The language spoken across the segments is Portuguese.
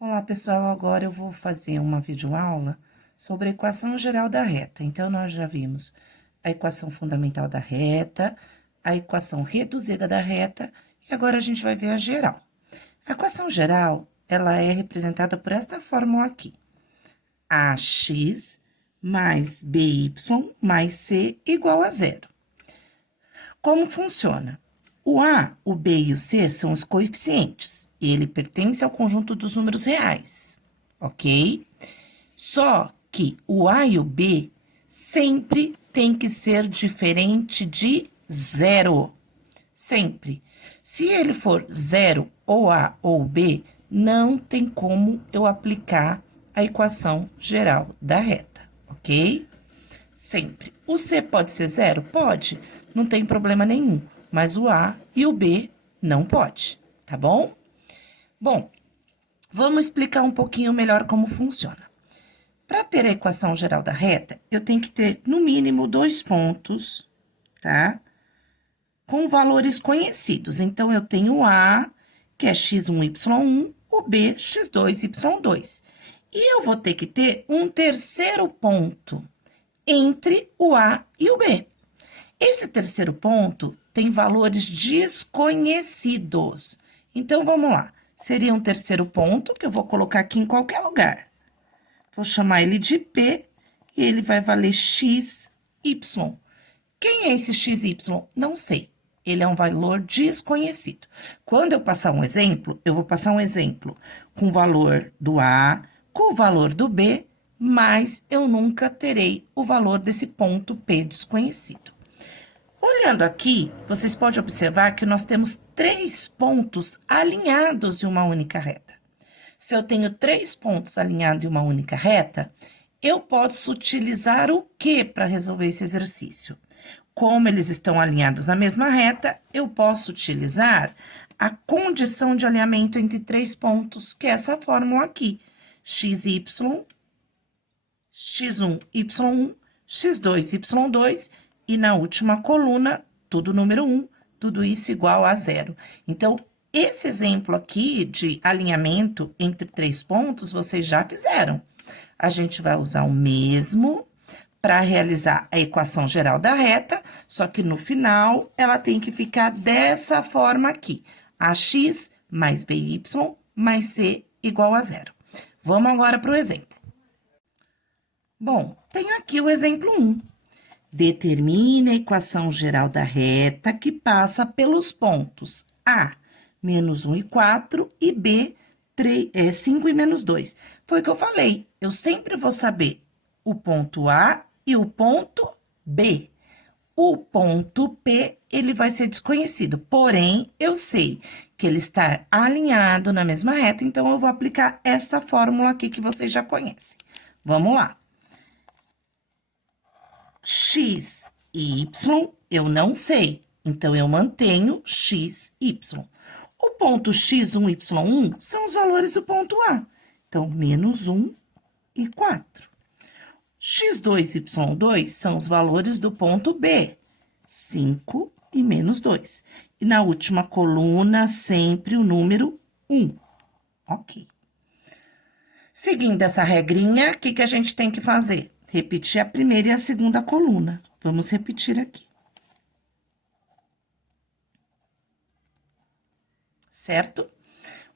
Olá, pessoal. Agora eu vou fazer uma videoaula sobre a equação geral da reta. Então, nós já vimos a equação fundamental da reta, a equação reduzida da reta, e agora a gente vai ver a geral. A equação geral, ela é representada por esta fórmula aqui. AX mais BY mais C igual a zero. Como funciona? O A, o B e o C são os coeficientes. Ele pertence ao conjunto dos números reais, ok? Só que o A e o B sempre tem que ser diferente de zero. Sempre. Se ele for zero, ou A ou B, não tem como eu aplicar a equação geral da reta, ok? Sempre. O C pode ser zero? Pode, não tem problema nenhum. Mas o A e o B não pode, tá bom? Bom, vamos explicar um pouquinho melhor como funciona. Para ter a equação geral da reta, eu tenho que ter, no mínimo, 2 pontos, tá? Com valores conhecidos. Então, eu tenho o A, que é x1, y1, o B, x2, y2. E eu vou ter que ter um terceiro ponto entre o A e o B. Esse terceiro ponto tem valores desconhecidos. Então, vamos lá. Seria um terceiro ponto, que eu vou colocar aqui em qualquer lugar. Vou chamar ele de P, e ele vai valer x, y. Quem é esse x, y? Não sei. Ele é um valor desconhecido. Quando eu passar um exemplo, eu vou passar um exemplo com o valor do A, com o valor do B, mas eu nunca terei o valor desse ponto P desconhecido. Olhando aqui, vocês podem observar que nós temos 3 pontos alinhados em uma única reta. Se eu tenho 3 pontos alinhados em uma única reta, eu posso utilizar o que para resolver esse exercício? Como eles estão alinhados na mesma reta, eu posso utilizar a condição de alinhamento entre 3 pontos, que é essa fórmula aqui. XY, X1, Y1, X2, Y2, e na última coluna, tudo número 1, tudo isso igual a zero. Então, esse exemplo aqui de alinhamento entre 3 pontos, vocês já fizeram. A gente vai usar o mesmo para realizar a equação geral da reta, só que no final, ela tem que ficar dessa forma aqui. AX mais BY mais C igual a zero. Vamos agora para o exemplo. Bom, tenho aqui o exemplo 1. Determine a equação geral da reta que passa pelos pontos A, menos 1 e 4, e B, 5 e menos 2. Foi o que eu falei, eu sempre vou saber o ponto A e o ponto B. O ponto P, ele vai ser desconhecido, porém, eu sei que ele está alinhado na mesma reta, então eu vou aplicar essa fórmula aqui que vocês já conhecem. Vamos lá. X e Y, eu não sei. Então, eu mantenho X, Y. O ponto X1, Y1 são os valores do ponto A. Então, menos 1 e 4. X2, Y2 são os valores do ponto B. 5 e menos 2. E na última coluna, sempre o número 1. Ok. Seguindo essa regrinha, o que a gente tem que fazer? Repetir a primeira e a segunda coluna. Vamos repetir aqui. Certo?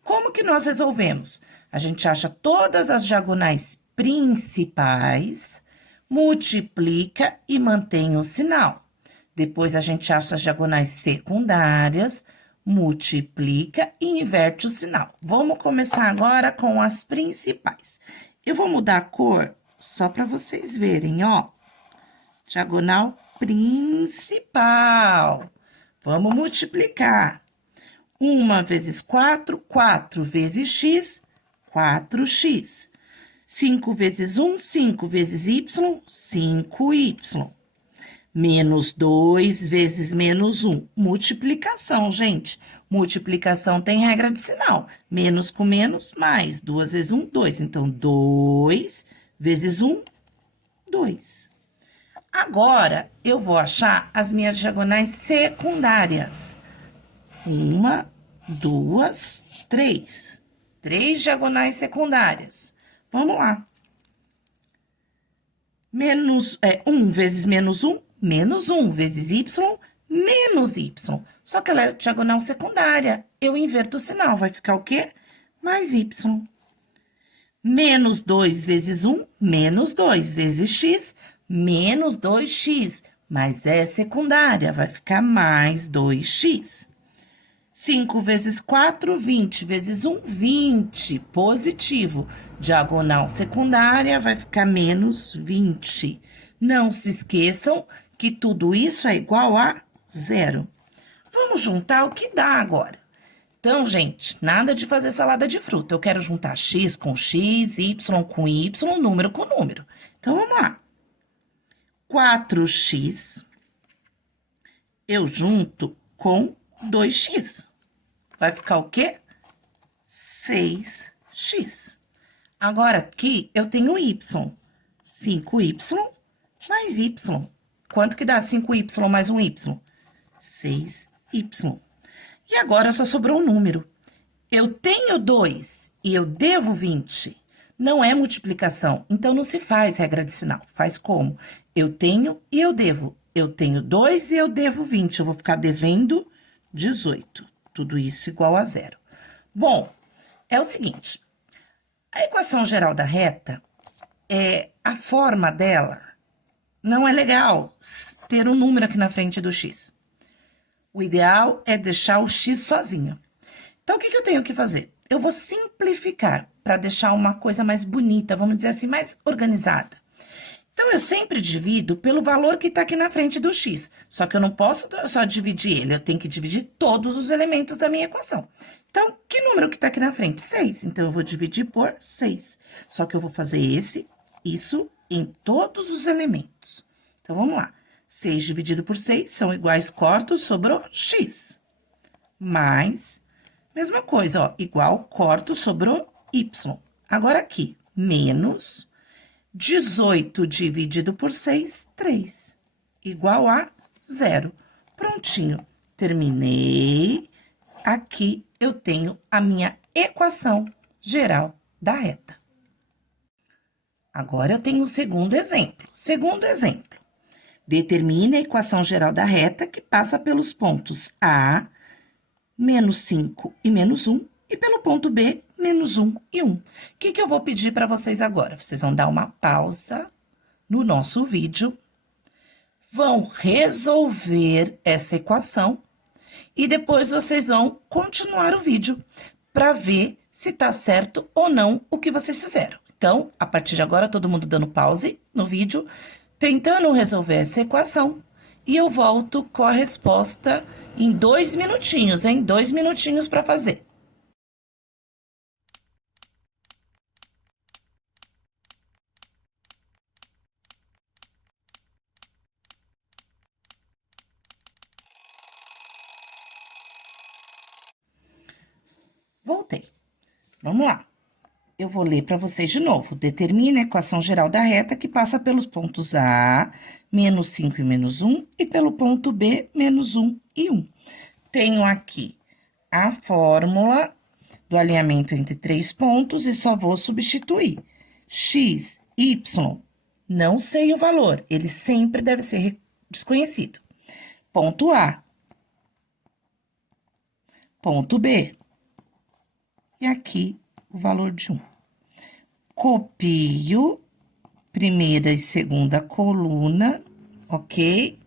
Como que nós resolvemos? A gente acha todas as diagonais principais, multiplica e mantém o sinal. Depois, a gente acha as diagonais secundárias, multiplica e inverte o sinal. Vamos começar agora com as principais. Eu vou mudar a cor só para vocês verem, ó. Diagonal principal. Vamos multiplicar. 1 vezes 4, 4 vezes x, 4x. 5 vezes 1, 5 vezes y, 5y. Menos 2 vezes menos 1. Multiplicação, gente. Multiplicação tem regra de sinal. Menos com menos, mais. 2 vezes 1, 2. Então, 2 vezes 1, 2. Agora, eu vou achar as minhas diagonais secundárias. 1, 2, 3. 3 diagonais secundárias. Vamos lá. 1 vezes menos 1, menos 1 vezes y, menos y. Só que ela é diagonal secundária. Eu inverto o sinal, vai ficar o quê? Mais y. Menos 2 vezes 1, menos 2 vezes x, menos 2x. Mas é secundária, vai ficar mais 2x. 5 vezes 4, 20 vezes 1, 20. Positivo. Diagonal secundária vai ficar menos 20. Não se esqueçam que tudo isso é igual a zero. Vamos juntar o que dá agora. Então, gente, nada de fazer salada de fruta. Eu quero juntar x com x, y com y, número com número. Então, vamos lá. 4x eu junto com 2x. Vai ficar o quê? 6x. Agora, aqui, eu tenho y. 5y mais y. Quanto que dá 5y mais um y? 6y. E agora, só sobrou um número. Eu tenho 2 e eu devo 20. Não é multiplicação, então não se faz regra de sinal. Faz como? Eu tenho e eu devo. Eu tenho 2 e eu devo 20. Eu vou ficar devendo 18. Tudo isso igual a zero. Bom, é o seguinte. A equação geral da reta, a forma dela não é legal ter um número aqui na frente do x. O ideal é deixar o x sozinho. Então, o que eu tenho que fazer? Eu vou simplificar para deixar uma coisa mais bonita, vamos dizer assim, mais organizada. Então, eu sempre divido pelo valor que está aqui na frente do x. Só que eu não posso só dividir ele, eu tenho que dividir todos os elementos da minha equação. Então, que número que está aqui na frente? 6. Então, eu vou dividir por 6. Só que eu vou fazer isso em todos os elementos. Então, vamos lá. 6 dividido por 6 são iguais, corto, sobrou x. Mais, mesma coisa, ó, igual, corto, sobrou y. Agora aqui, menos 18 dividido por 6, 3. Igual a zero. Prontinho. Terminei. Aqui eu tenho a minha equação geral da reta. Agora eu tenho o segundo exemplo. Segundo exemplo. Determine a equação geral da reta que passa pelos pontos A, menos 5 e menos 1, e pelo ponto B, menos 1 e 1. O que eu vou pedir para vocês agora? Vocês vão dar uma pausa no nosso vídeo, vão resolver essa equação e depois vocês vão continuar o vídeo para ver se está certo ou não o que vocês fizeram. Então, a partir de agora, todo mundo dando pause no vídeo, tentando resolver essa equação, e eu volto com a resposta em 2 minutinhos, hein? 2 minutinhos para fazer. Voltei. Vamos lá. Eu vou ler para vocês de novo. Determine a equação geral da reta que passa pelos pontos A, menos 5 e menos 1, e pelo ponto B, menos 1 e 1. Tenho aqui a fórmula do alinhamento entre 3 pontos e só vou substituir. X, Y, não sei o valor, ele sempre deve ser desconhecido. Ponto A. Ponto B. E aqui o valor de 1. Copio primeira e segunda coluna, ok?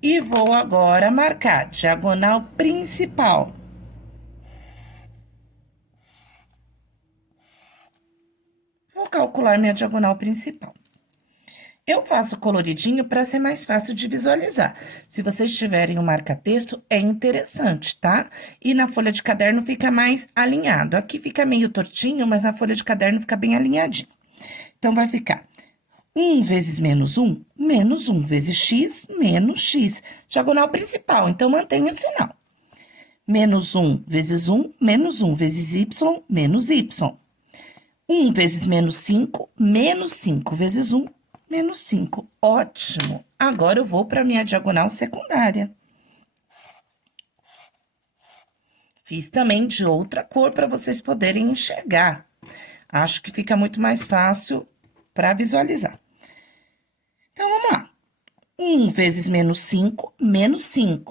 E vou agora marcar diagonal principal. Vou calcular minha diagonal principal. Eu faço coloridinho para ser mais fácil de visualizar. Se vocês tiverem um marca-texto, é interessante, tá? E na folha de caderno fica mais alinhado. Aqui fica meio tortinho, mas na folha de caderno fica bem alinhadinho. Então, vai ficar 1 vezes menos 1, menos 1 vezes x, menos x. Diagonal principal, então mantenha o sinal. Menos 1 vezes 1, menos 1 vezes y, menos y. 1 vezes menos 5, menos 5 vezes 1, menos 5. Ótimo! Agora, eu vou para a minha diagonal secundária. Fiz também de outra cor para vocês poderem enxergar. Acho que fica muito mais fácil para visualizar. Então, vamos lá. 1 vezes menos 5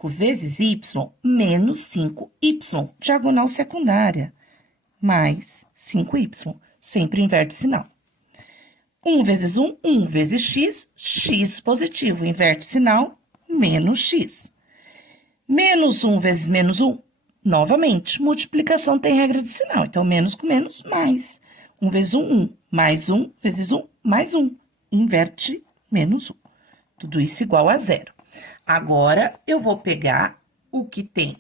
vezes y, menos 5y, diagonal secundária, mais 5y, sempre inverte sinal. 1 vezes 1 vezes x positivo, inverte sinal, menos x. Menos 1 vezes menos 1, novamente, multiplicação tem regra de sinal, então menos com menos, mais. 1 vezes 1, mais 1 vezes 1, mais 1, inverte menos 1. Tudo isso igual a zero. Agora, eu vou pegar o que tem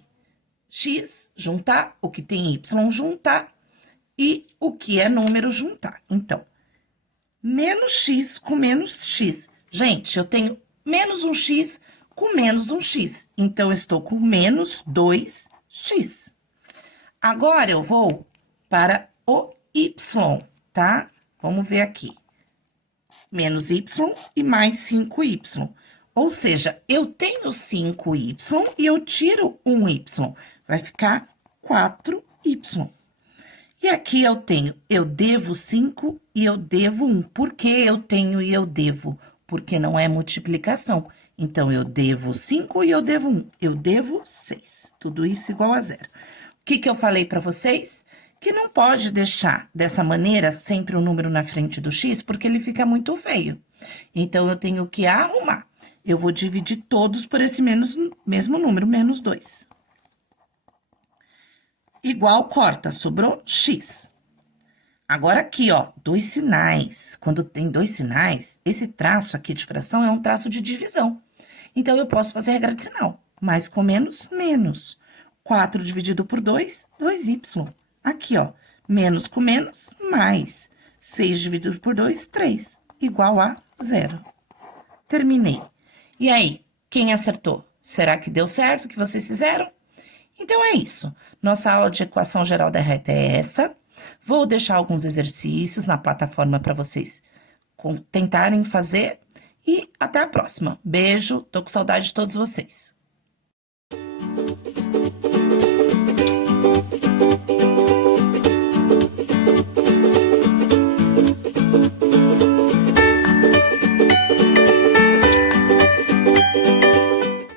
x, juntar, o que tem y, juntar, e o que é número, juntar. Então, menos x com menos x. Gente, eu tenho menos 1x com menos 1x. Então, eu estou com menos 2x. Agora, eu vou para o y, tá? Vamos ver aqui. Menos y e mais 5y. Ou seja, eu tenho 5y e eu tiro um y. Vai ficar 4y. E aqui eu tenho, eu devo 5 e eu devo 1. Por que eu tenho e eu devo? Porque não é multiplicação. Então, eu devo 5 e eu devo 1. Eu devo 6. Tudo isso igual a zero. O que eu falei para vocês? Que não pode deixar dessa maneira sempre um número na frente do x, porque ele fica muito feio. Então, eu tenho que arrumar. Eu vou dividir todos por esse mesmo número, menos 2. Igual, corta, sobrou x. Agora, aqui, ó, dois sinais. Quando tem dois sinais, esse traço aqui de fração é um traço de divisão. Então, eu posso fazer regra de sinal. Mais com menos, menos. 4 dividido por 2, 2y. Aqui, ó, menos com menos, mais. 6 dividido por 2, 3. Igual a zero. Terminei. E aí, quem acertou? Será que deu certo o que vocês fizeram? Então, é isso. Nossa aula de equação geral da reta é essa. Vou deixar alguns exercícios na plataforma para vocês tentarem fazer. E até a próxima. Beijo, tô com saudade de todos vocês.